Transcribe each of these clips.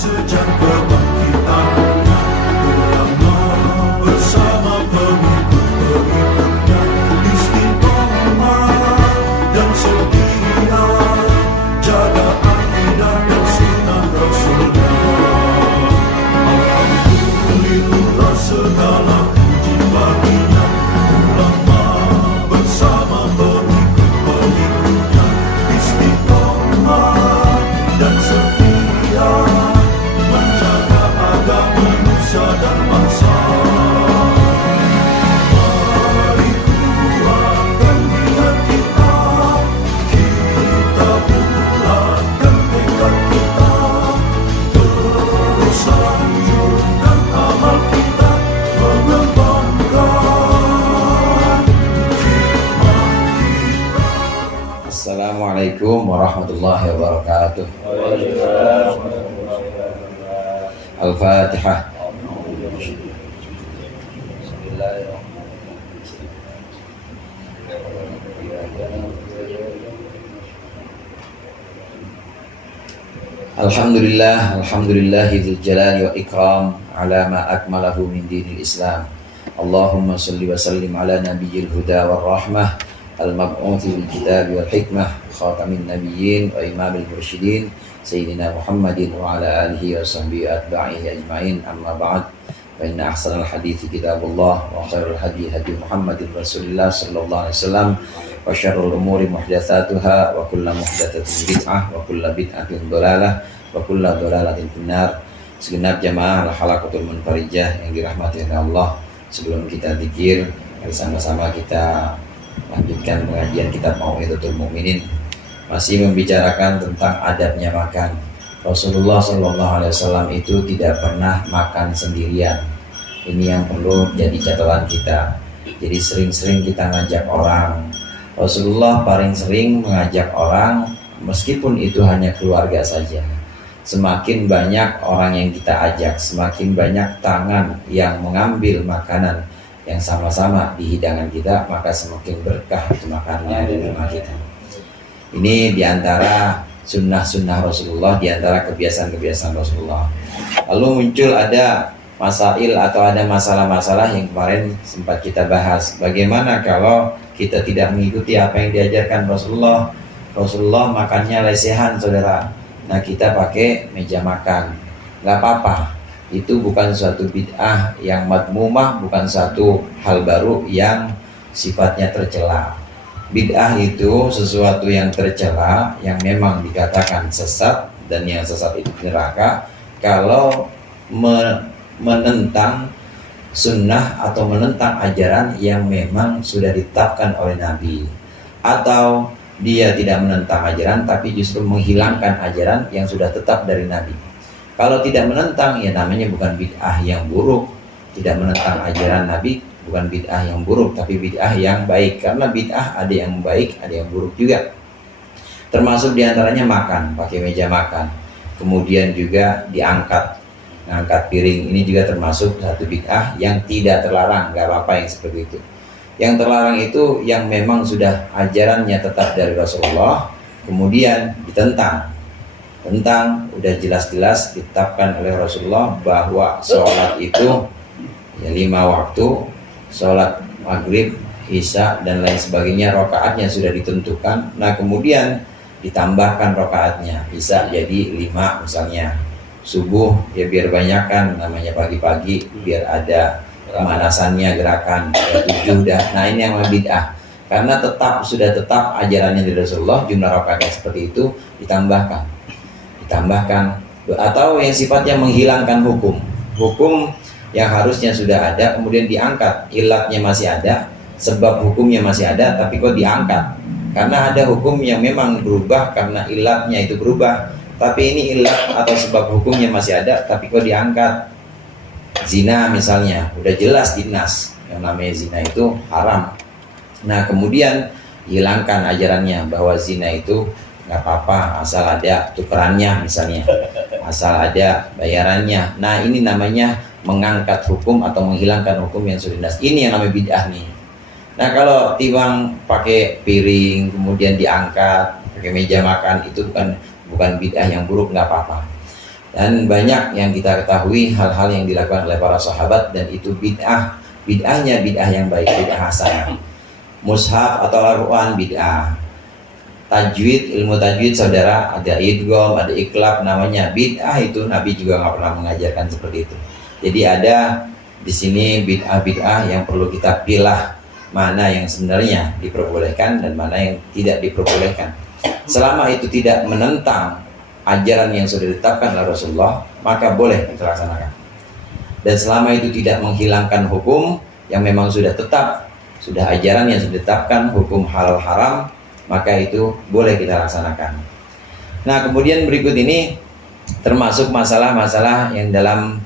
sejak kebangkitannya, ulama bersama pengikut-pengikutnya istiqomah dan setia, jaga akidah dan sunnah Rasulnya. Alhamdulillah segala puji baginya, ulama bersama pengikut-pengikutnya istiqomah dan setia, menjaga agama manusia dan bangsa. Mari kuatkan niat kita, kita bulatkan tekad kita, terus lanjutkan amal kita, mengembangkan hikmah kita. Assalamualaikum warahmatullahi wabarakatuh. Al-Fatihah. Alhamdulillah, alhamdulillahi dzul jalali wa ikram ala ma akmalahu min dinil Islam. Allahumma salli wa sallim ala nabiyyil huda war rahmah al-mab'uthi bil kitabi wal hikmah khatamin nabiyyin wa imamil mursyidin sayyidina Muhammadin wa ala alihi wa sahbihi atba'ihi ajma'in, amma ba'd. Fa inna ahsanal hadithi kitabullah wa khairul hadi hadi Muhammadin rasulillah sallallahu alaihi wasallam wa syarrul umuri muhdatsatuha wa kullu muhdatsatin bid'ah wa kullu bid'atin dhalalah wa kullu dhalalatin finnar. Segenap jamaah al-halaqatul munfarijah yang dirahmati oleh Allah, sebelum kita zikir, bersama-sama kita lanjutkan pengajian kitab Mau'izatul Mu'minin, masih membicarakan tentang adabnya makan. Rasulullah SAW itu tidak pernah makan sendirian. Ini yang perlu jadi catatan kita. Jadi sering-sering kita ngajak orang. Rasulullah paling sering mengajak orang, meskipun itu hanya keluarga saja. Semakin banyak orang yang kita ajak, semakin banyak tangan yang mengambil makanan yang sama-sama di hidangan kita, maka semakin berkah itu makannya di rumah kita. Ini diantara sunnah-sunnah Rasulullah, diantara kebiasaan-kebiasaan Rasulullah. Lalu muncul ada masail atau ada masalah-masalah yang kemarin sempat kita bahas. Bagaimana kalau kita tidak mengikuti apa yang diajarkan Rasulullah? Rasulullah makannya lesehan, saudara. Nah, kita pakai meja makan, nggak apa-apa. Itu bukan suatu bid'ah yang madmumah, bukan suatu hal baru yang sifatnya tercela. Bid'ah itu sesuatu yang tercela, yang memang dikatakan sesat, dan yang sesat itu neraka kalau menentang sunnah atau menentang ajaran yang memang sudah ditetapkan oleh Nabi, atau dia tidak menentang ajaran tapi justru menghilangkan ajaran yang sudah tetap dari Nabi. Kalau tidak menentang, ya namanya bukan bid'ah yang buruk. Tidak menentang ajaran Nabi bukan bid'ah yang buruk, tapi bid'ah yang baik. Karena bid'ah ada yang baik, ada yang buruk juga. Termasuk diantaranya makan, pakai meja makan. Kemudian juga ngangkat piring. Ini juga termasuk satu bid'ah yang tidak terlarang, nggak apa-apa yang seperti itu. Yang terlarang itu yang memang sudah ajarannya tetap dari Rasulullah, kemudian ditentang. Udah jelas-jelas ditetapkan oleh Rasulullah bahwa sholat itu ya 5 waktu, sholat maghrib, isya dan lain sebagainya, rokaatnya sudah ditentukan. Nah, kemudian ditambahkan rokaatnya, bisa jadi 5 misalnya. Subuh ya biar banyakan, namanya pagi-pagi, biar ada pemanasannya, gerakan 7 dah. Nah, ini yang bid'ah. Karena sudah tetap ajarannya dari Rasulullah, jumlah rokaatnya seperti itu ditambahkan, atau yang sifatnya menghilangkan hukum yang harusnya sudah ada, kemudian diangkat, ilatnya masih ada, sebab hukumnya masih ada, tapi kok diangkat. Karena ada hukum yang memang berubah karena ilatnya itu berubah, tapi ini ilat atau sebab hukumnya masih ada, tapi kok diangkat. Zina misalnya, udah jelas dinas yang namanya zina itu haram. Nah, kemudian hilangkan ajarannya bahwa zina itu nggak apa-apa asal ada tukerannya misalnya, asal ada bayarannya. Nah, ini namanya mengangkat hukum atau menghilangkan hukum yang sudah jelas. Ini yang namanya bid'ah nih. Nah, kalau timbang pakai piring kemudian diangkat, pakai meja makan, itu bukan bid'ah yang buruk, nggak apa-apa. Dan banyak yang kita ketahui hal-hal yang dilakukan oleh para sahabat dan itu bid'ah. Bid'ahnya bid'ah yang baik, bid'ah hasanah. Mushaf atau Al-Quran bid'ah. Tajwid, ilmu tajwid saudara, ada idgham, ada iqlab, namanya bid'ah. Itu Nabi juga nggak pernah mengajarkan seperti itu. Jadi ada di sini bid'ah-bid'ah yang perlu kita pilah mana yang sebenarnya diperbolehkan dan mana yang tidak diperbolehkan. Selama itu tidak menentang ajaran yang sudah ditetapkan oleh Rasulullah, maka boleh kita laksanakan. Dan selama itu tidak menghilangkan hukum yang memang sudah tetap, sudah ajaran yang sudah ditetapkan, hukum halal haram, maka itu boleh kita laksanakan. Nah, kemudian berikut ini termasuk masalah-masalah yang dalam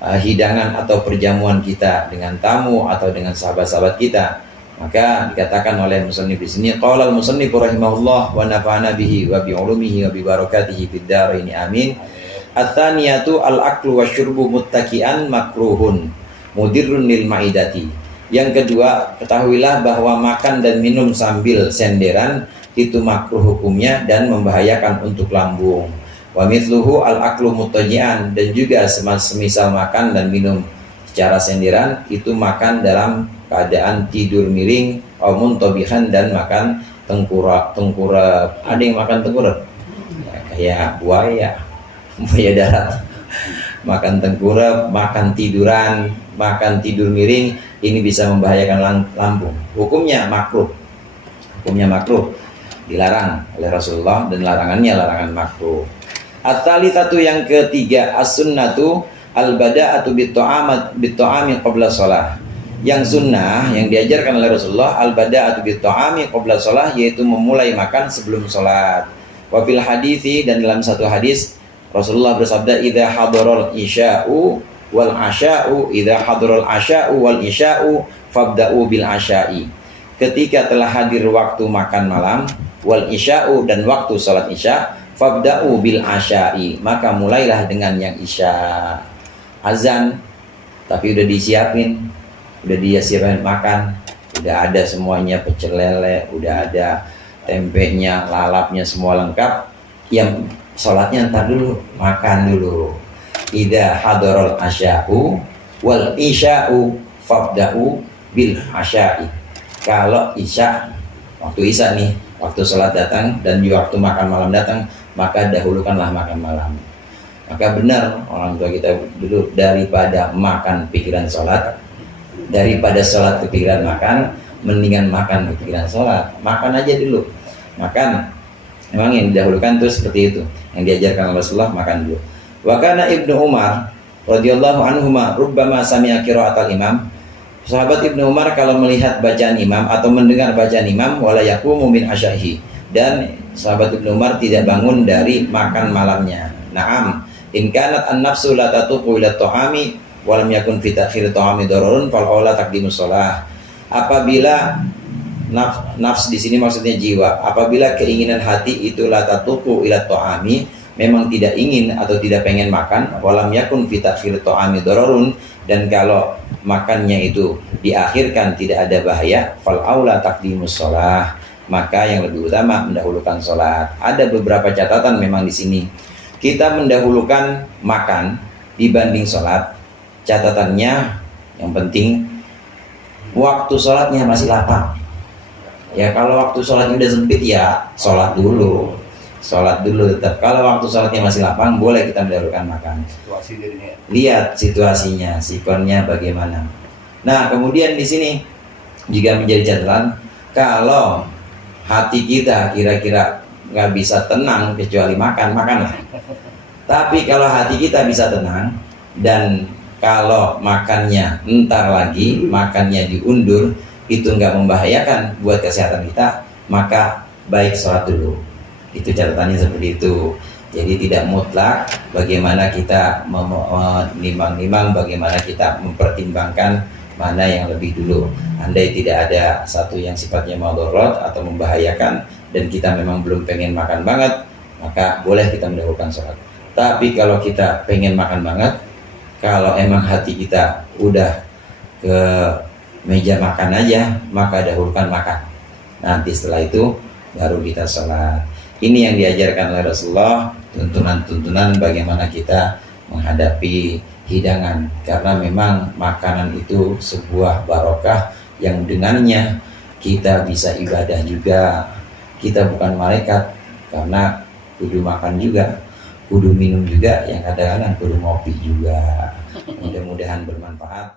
hidangan atau perjamuan kita dengan tamu atau dengan sahabat-sahabat kita. Maka dikatakan oleh musannif di sini, qala al-musannif rahimahullah wa nafa'ana bihi wa bi ulumihi wa bi barakatihi fid dharain amin. Ats-tsaniyatu al-aklu wasyurbu muttaqian makruhun mudirrun lil maidati. Yang kedua, ketahuilah bahwa makan dan minum sambil senderan itu makruh hukumnya dan membahayakan untuk lambung. Wa mithluhu al-aklu muttaji'an, dan juga semisal makan dan minum secara senderan itu makan dalam keadaan tidur miring, au muntabihan, dan makan tengkurap. Ada yang makan tengkurap ya, kayak buaya darat. Makan tengkurap, makan tiduran, makan tidur miring, ini bisa membahayakan lambung. Hukumnya makruh. Dilarang oleh Rasulullah dan larangannya larangan makruh. At-tsalitsatu yang ketiga, as-sunnatu al-bada'atu bit-ta'ami qabla shalah. Yang sunnah yang diajarkan oleh Rasulullah al-bada'atu bit-ta'ami qabla shalah, yaitu memulai makan sebelum salat. Wa fil hadithi, dan dalam satu hadis Rasulullah bersabda, idza hadaral isya'u wal asya'u, idza hadaral asya'u wal isya'u fabda'u bil asya'i. Ketika telah hadir waktu makan malam, wal isya'u, dan waktu salat isya, fabda'u bil asya'i, maka mulailah dengan yang isya. Azan tapi udah disiapin, udah dia siapin makan, udah ada semuanya, pecel lele, udah ada tempenya, lalapnya, semua lengkap. Yang sholatnya ntar dulu, makan dulu. Idza hadaral asya'u wal isya'u fabda'u bil asya'i. Kalau isya, waktu isya nih, waktu sholat datang dan juga waktu makan malam datang, maka dahulukanlah makan malam. Maka benar orang tua kita dulu, daripada makan pikiran sholat, daripada sholat kepikiran makan, mendingan makan kepikiran sholat. Makan aja dulu, makan. Memang yang didahulukan itu seperti itu, yang diajarkan oleh Rasulullah, makan dulu. Wa kana Ibnu Umar radhiyallahu anhuma rubbama sami'a qira'atal imam. Sahabat Ibnu Umar kalau melihat bacaan imam atau mendengar bacaan imam, wala yaqumu min asyahi, dan sahabat Ibnu Umar tidak bangun dari makan malamnya. Naam, in kanat an-nafsu la tatuqu ila ta'ami wa lam yakun fi ta'khir ta'ami dararun fal aula taqdimus shalah. Apabila nafs di sini maksudnya jiwa, apabila keinginan hati itu la tatuqu ila ta'ami, memang tidak ingin atau tidak pengen makan, wa lam yakun fi ta'khir ta'ami dararun, dan kalau makannya itu diakhirkan tidak ada bahaya, fal aula taqdimus shalah, maka yang lebih utama mendahulukan sholat. Ada beberapa catatan memang di sini. Kita mendahulukan makan dibanding sholat. Catatannya yang penting, waktu sholatnya masih lapang. Ya kalau waktu sholatnya udah sempit ya sholat dulu tetap. Kalau waktu sholatnya masih lapang, boleh kita mendahulukan makan. Lihat situasinya, sikonnya bagaimana. Nah, kemudian di sini juga menjadi catatan, kalau hati kita kira-kira nggak bisa tenang kecuali makanlah. Tapi kalau hati kita bisa tenang, dan kalau makannya entar lagi, makannya diundur, itu nggak membahayakan buat kesehatan kita, maka baik sholat dulu. Itu catatannya seperti itu. Jadi tidak mutlak, bagaimana kita menimbang-nimbang, bagaimana kita mempertimbangkan mana yang lebih dulu. Andai tidak ada satu yang sifatnya madarat atau membahayakan, dan kita memang belum pengen makan banget, maka boleh kita mendahulukan sholat. Tapi kalau kita pengen makan banget, kalau emang hati kita udah ke meja makan aja, maka dahulukan makan. Nanti setelah itu baru kita sholat. Ini yang diajarkan oleh Rasulullah, tuntunan-tuntunan bagaimana kita menghadapi hidangan, karena memang makanan itu sebuah barokah yang dengannya kita bisa ibadah juga. Kita bukan malaikat, karena kudu makan juga, kudu minum juga, yang kadang-kadang kudu ngopi juga. Mudah-mudahan bermanfaat.